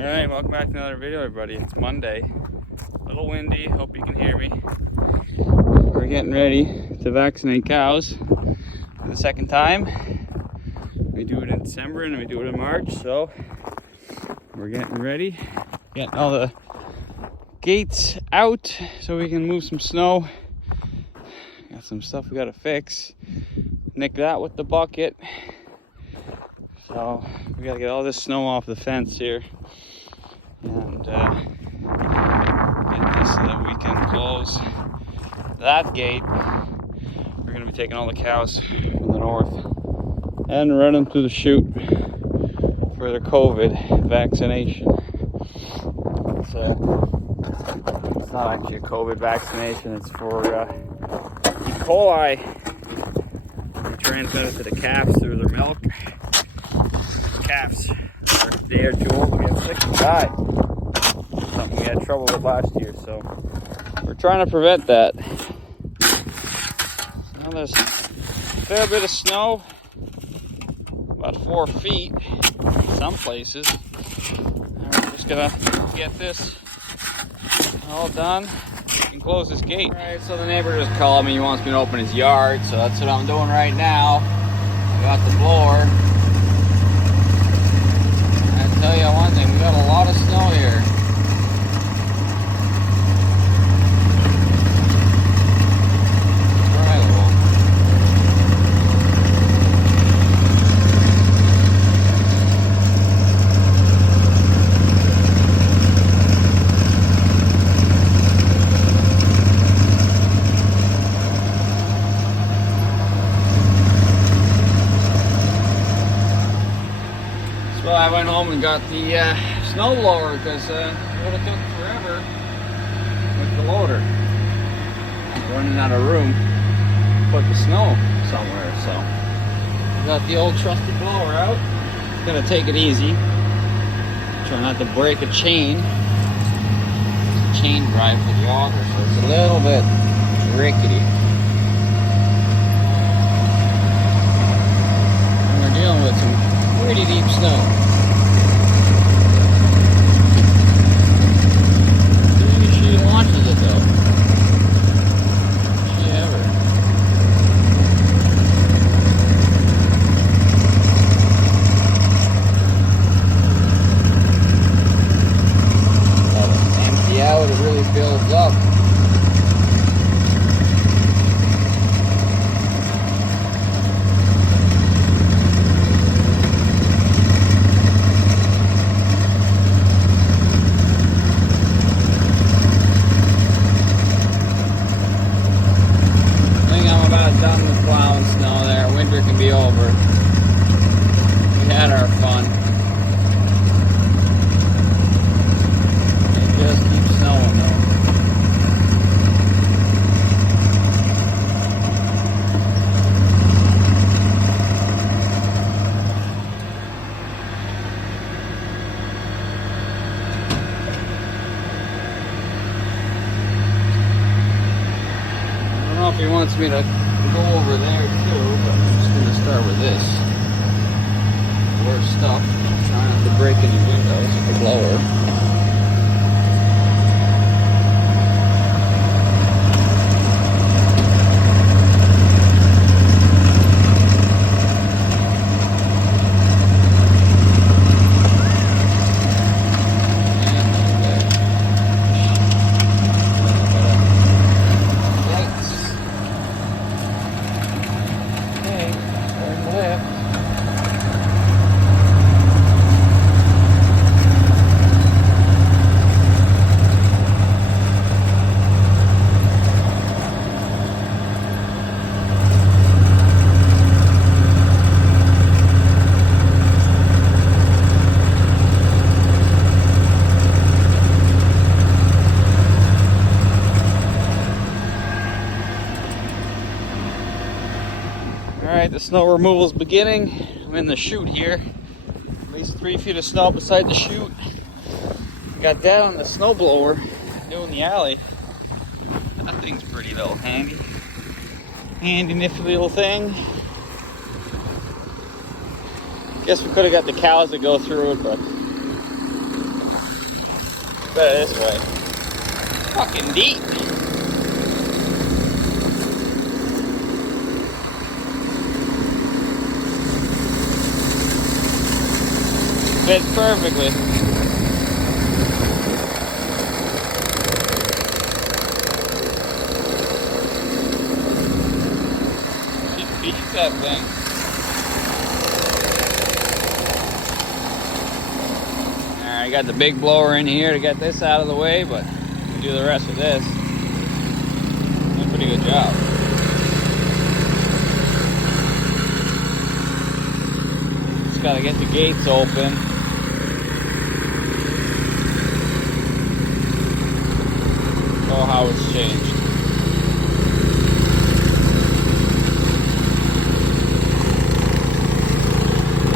Alright, welcome back to another video, everybody. It's Monday. A little windy, hope you can hear me. We're getting ready to vaccinate cows for the second time. We do it in December and we do it in March, so we're getting ready. Getting all the gates out so we can move some snow. Got some stuff we gotta fix. Nick that with the bucket. So we gotta get all this snow off the fence here and get this so that we can close that gate. We're gonna be taking all the cows from the north and run them through the chute for their COVID vaccination. So it's not actually a COVID vaccination, it's for E. coli. They transmit it to the calves through their milk. Calves are a day or two old will get sick and die. Something we had trouble with last year, so we're trying to prevent that. So now there's a fair bit of snow, about 4 feet in some places. And we're just gonna get this all done. We can close this gate. Alright, so the neighbor just called me. He wants me to open his yard, so that's what I'm doing right now. I got the blower. I'll tell you one thing, we got a lot of snow here. So I went home and got the snow blower because it would have took forever with the loader. Running out of room to put the snow somewhere, so I got the old trusty blower out. Gonna take it easy. Try not to break a chain. It's a chain drive for the auger, so it's a little bit rickety. And we're dealing with some pretty deep snow. She launches it though. She ever. Let it empty out, it really builds up. Done with plowing snow there. Winter can be over. We had our fun. It just keeps snowing though. I don't know if he wants me to go over there too, but I'm just going to start with this. More stuff. Try not to break any windows with the blower. Alright, the snow removal is beginning. I'm in the chute here. At least 3 feet of snow beside the chute. Got that on the snow blower doing the alley. That thing's pretty little handy. Handy nifty little thing. Guess we could have got the cows to go through it, but Better this way. Fucking deep. Fits perfectly. She beats that thing. Alright, I got the big blower in here to get this out of the way, but we'll do the rest of this. Did a pretty good job. Just gotta get the gates open. Oh, how it's changed.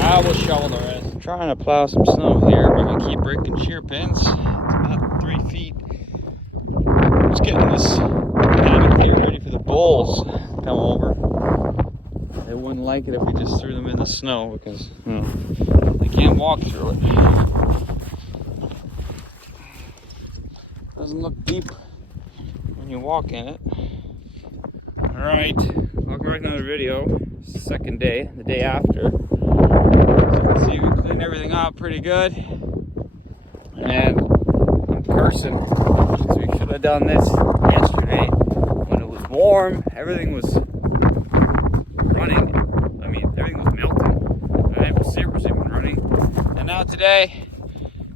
I will shovel the rest. I'm trying to plow some snow here, but I keep breaking shear pins. It's about 3 feet. Just getting this paddock here ready for the bulls to come over. They wouldn't like it if we just threw them in the snow because, you know, they can't walk through it. Doesn't look deep when you walk in it. Alright, welcome back to another video. Second day, the day after. As you can see, we cleaned everything up pretty good. And I'm cursing because we should have done this yesterday when it was warm. Everything was running. I mean, everything was melting. Right? Seriously been running. And now today,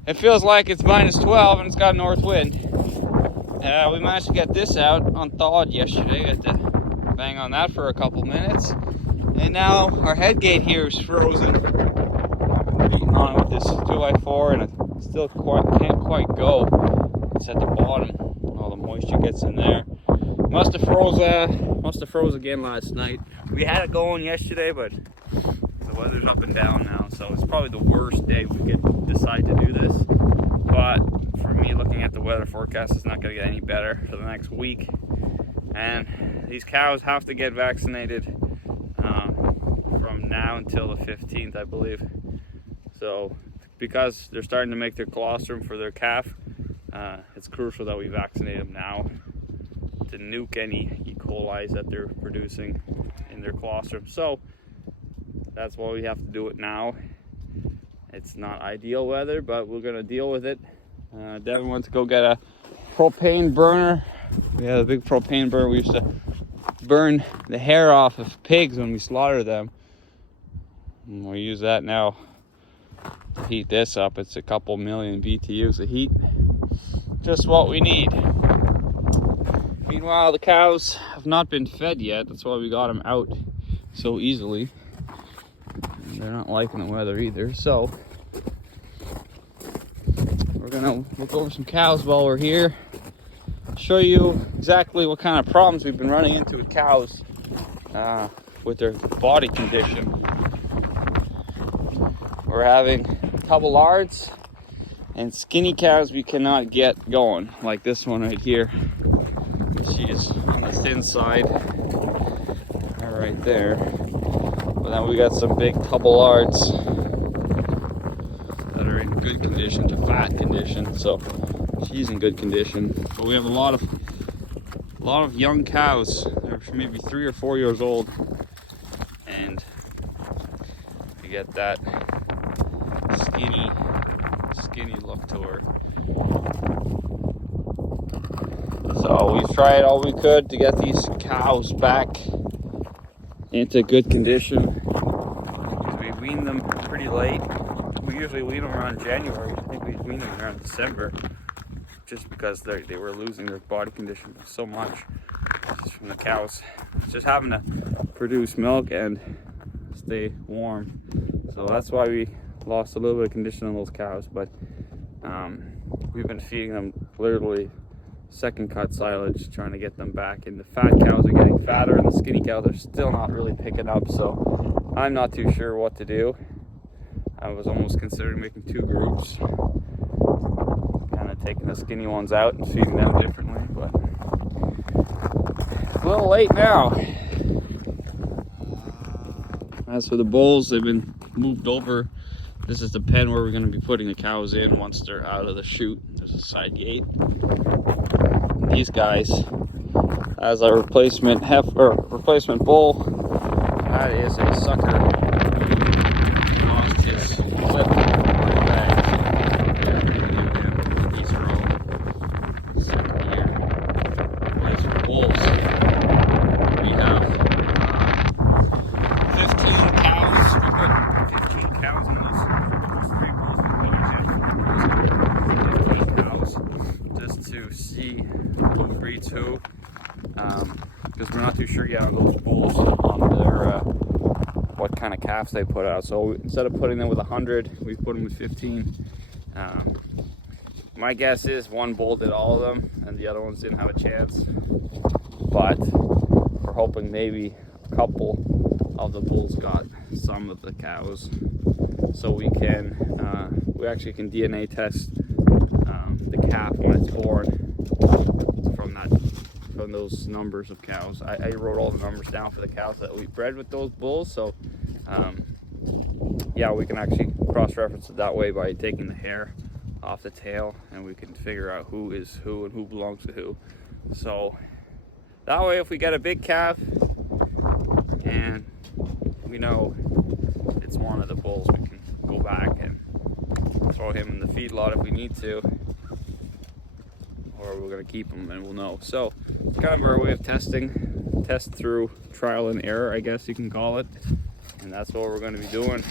it feels like it's -12 and it's got a north wind. We managed to get this out unthawed yesterday. Got to bang on that for a couple minutes. And now our head gate here is frozen. Beating on it with this 2x4 and it still can't quite go. It's at the bottom. All the moisture gets in there. Must have froze again last night. We had it going yesterday, but the weather's up and down now, so it's probably the worst day we could decide to do this. But for me, looking at the weather forecast, it's not going to get any better for the next week. And these cows have to get vaccinated from now until the 15th, I believe. So because they're starting to make their colostrum for their calf, it's crucial that we vaccinate them now to nuke any E. coli that they're producing in their colostrum. So that's why we have to do it now. It's not ideal weather, but we're gonna deal with it. Devin went to go get a propane burner. We had a big propane burner. We used to burn the hair off of pigs when we slaughter them. And we use that now to heat this up. It's a couple million BTUs of heat. Just what we need. Meanwhile, the cows have not been fed yet. That's why we got them out so easily. And they're not liking the weather either. So we're gonna look over some cows while we're here. Show you exactly what kind of problems we've been running into with cows with their body condition. We're having tubelards and skinny cows we cannot get going, like this one right here. She is on the thin side, right there. But then we got some big tubelards that are in good condition to fat condition. So she's in good condition. But we have a lot of young cows. They're maybe 3 or 4 years old, and you get that skinny look to her. So we've tried all we could to get these cows back into good condition. We wean them pretty late. We usually wean them around January. I think we wean them around December, just because they were losing their body condition so much just from the cows. Just having to produce milk and stay warm. So that's why we lost a little bit of condition on those cows. But we've been feeding them literally second cut silage, trying to get them back. And the fat cows are getting fatter and the skinny cows are still not really picking up. So I'm not too sure what to do. I was almost considering making 2 groups, kind of taking the skinny ones out and feeding them differently, but it's a little late now. As for the bulls, they've been moved over This is the pen where we're going to be putting the cows in once they're out of the chute. There's a side gate. These guys, as a replacement replacement bull, that is a sucker. Lost his clip bags. He's from second year. As for bulls, we have 15 cows. We put 15 cows in those 3 bulls. 15 cows just to see who breeds who. Because we're not too sure yet on those bulls on their what kind of calves they put out. So instead of putting them with 100, we put them with 15. My guess is one bull did all of them and the other ones didn't have a chance. But we're hoping maybe a couple of the bulls got some of the cows, so we actually can DNA test the calf when it's born from those numbers of cows. I wrote all the numbers down for the cows that we bred with those bulls, so yeah, we can actually cross-reference it that way by taking the hair off the tail, and we can figure out who is who and who belongs to who. So that way, if we get a big calf and we know it's one of the bulls, we can go back and throw him in the feedlot if we need to, or we're going to keep him and we'll know. So it's kind of our way of testing, test through trial and error, I guess you can call it. And that's what we're going to be doing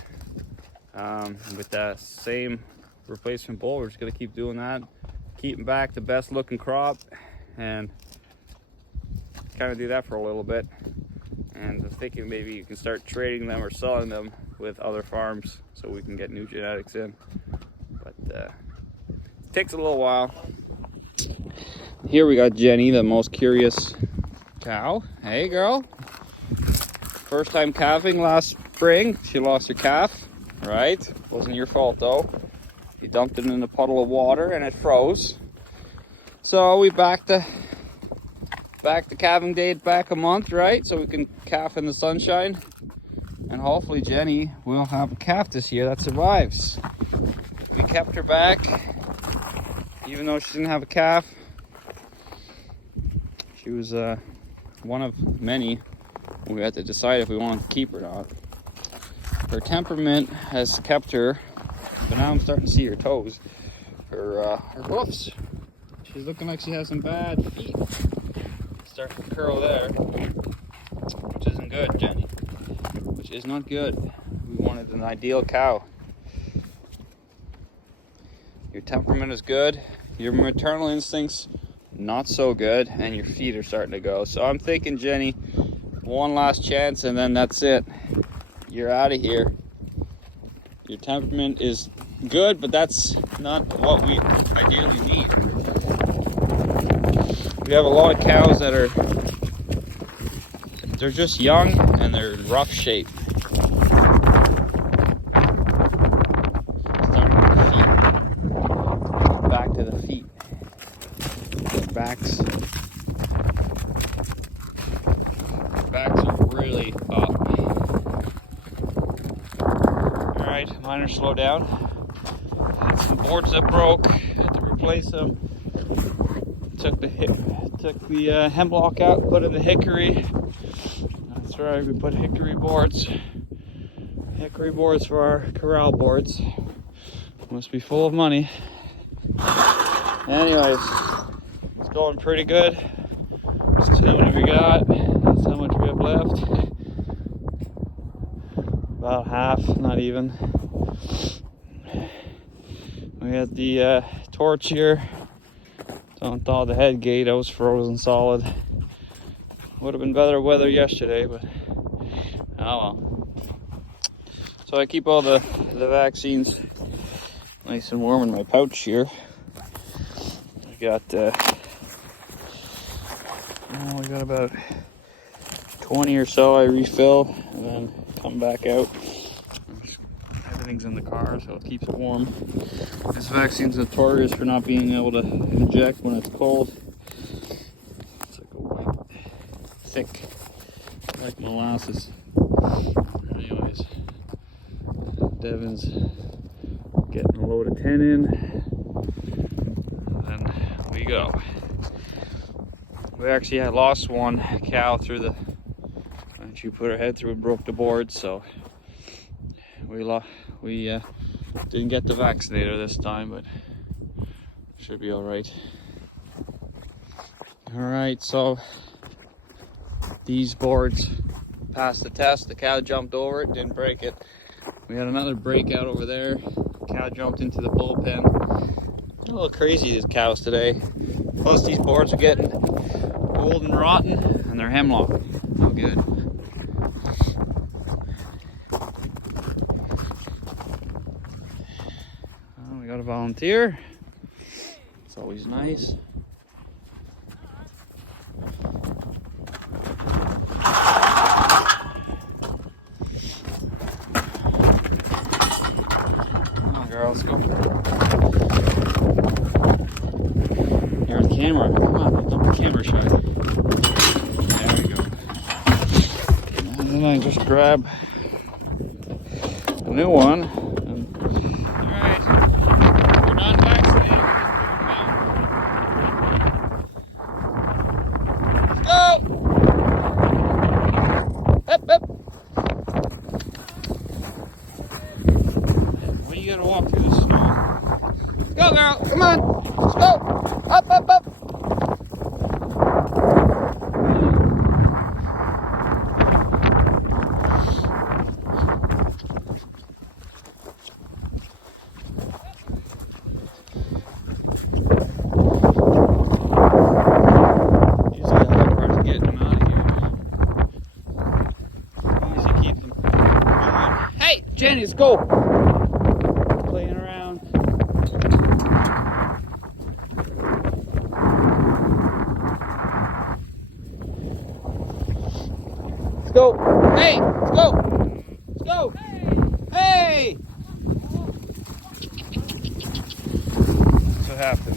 with that same replacement bull. We're just going to keep doing that, keeping back the best looking crop, and kind of do that for a little bit. And I'm thinking maybe you can start trading them or selling them with other farms so we can get new genetics in. But it takes a little while. Here we got Jenny, the most curious cow. Hey girl. First time calving last spring. She lost her calf, right? Wasn't your fault though. You dumped it in a puddle of water and it froze. So we backed the calving date back a month, right? So we can calf in the sunshine. And hopefully Jenny will have a calf this year that survives. We kept her back, even though she didn't have a calf. She was one of many. We had to decide if we wanted to keep her or not. Her temperament has kept her, but now I'm starting to see her toes, her hoofs. She's looking like she has some bad feet. Starting to curl there, which isn't good, Jenny. Which is not good. We wanted an ideal cow. Your temperament is good. Your maternal instincts, not so good, and your feet are starting to go. So I'm thinking, Jenny, one last chance and then that's it. You're out of here. Your temperament is good, but that's not what we ideally need. We have a lot of cows that they're just young and they're in rough shape. Starting with the feet. Back to the feet. Their backs are really up. Alright, miner, slow down. Had some boards that broke, had to replace them. Took the hemlock out, put in the hickory. That's right, we put hickory boards for our corral boards. Must be full of money. Anyways, it's going pretty good. This is how many we got. That's how much we have left. About half, not even. We had the torch here. Don't thaw the head gate. I was frozen solid. Would have been better weather yesterday, but oh well. So I keep all the vaccines nice and warm in my pouch here. I got we got about 20 or so I refill and then come back out. Everything's in the car, so it keeps it warm. This vaccine's notorious for not being able to inject when it's cold. It's like a white, thick, like molasses. Anyways, Devin's Getting a load of 10 in. And then we go. We actually had lost one cow through the, and she put her head through and broke the board, so we didn't get the vaccinator this time, but should be all right. All right, so these boards passed the test. The cow jumped over it, didn't break it. We had another breakout over there. Cow jumped into the bullpen. A little crazy, these cows today. Plus these boards are getting old and rotten, and they're hemlock. No good. Well, we got a volunteer. It's always nice. Let's go. You're on camera. Come on, don't be camera shy. There we go. And then I just grab a new one. Alright. We're not vaccinated. Let's go! Up, up. Why you gotta walk through the snow? Let's go, girl. Come on. Let's go. Up, up, up. Usually the hard part is getting them out of here. As long as you keep them going. Hey, Jenny, let's go. Playing around. Let's go. Hey, let's go. Let's go. Hey. That's what happened.